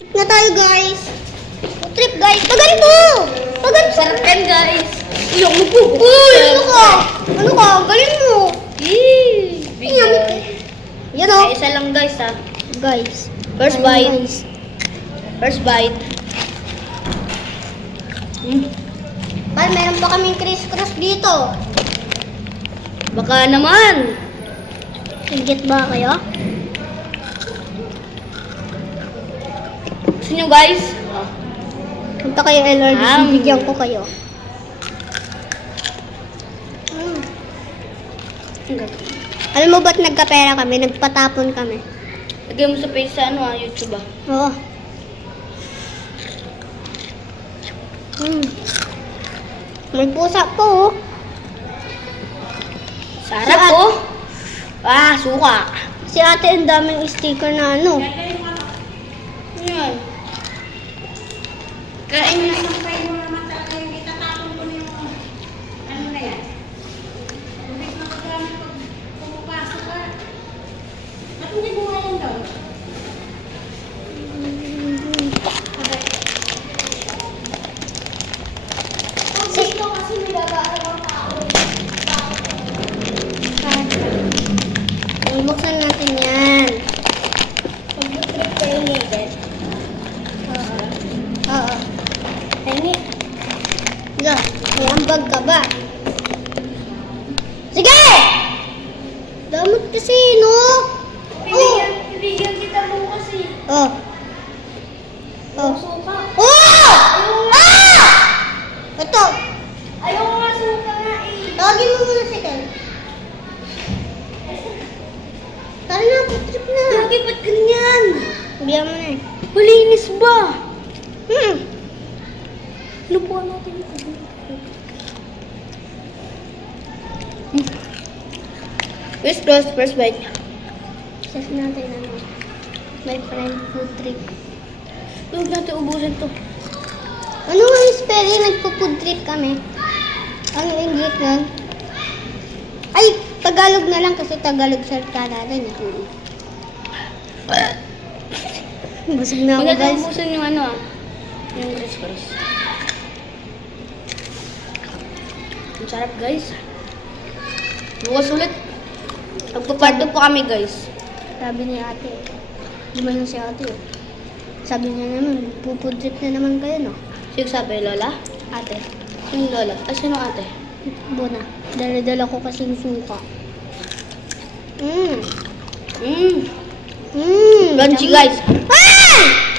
Na tayo guys. Food trip guys. Tagal mo! Tagal mo! Sarap yan, guys. Iyak mo po. Uy! Ano ka? Ano ka? Galing mo. Video. Yan o. Isa lang, guys, ha. Guys. First Ayun, bite. guys. First bite. Tal, meron pa kaming criss-cross dito. Baka naman. Higit ba kayo? Gusto nyo, guys? Punta kayo LRD, bibigyan ko kayo. Alam mo ba't nagkapera kami? Nagpatapon kami. Lagay mo sa page sa YouTube, ah. Oo. May pusa po. Sarap, oh. Ah, suka. Si ate ang daming sticker na ano. Yan. Kain na. Buksan natin yan. Oo. Ini. Ga, may ambag ka ba? Sige! Damot kasi, no? Ibigyan kita mo kasi. Oh. Oh. Suka. Oh! Ah! Ito. Ayaw nga suka nga eh. Tawagin mo muna si Ken. Tara na, food trip na. Lagi, ba't ganyan? Biyan mo na eh. Malinis ba? Lupuan natin. First bite. Sas natin ano. My friend food trip. Huwag natin ubusin to. Ano nga yung spelling? Nagpo-food trip kami. Ang English nun? Ay, Tagalog na lang kasi Tagalog salita natin eh. Busog na ako Huwag natin guys. ubusin yung ano, ah. Yung criss-cross. Ang sarap, guys. Bukas ulit. Magpaparto po kami, guys. Sabi ni ate. Gumayon si ate. Sabi niya naman, food trip na naman kayo no? Sino sabi, Lola? Ate. Sino Lola? Ah, sino ate? Buna. Dala-dala ko kasing suka. Crunchy, Yummy. guys. Ah!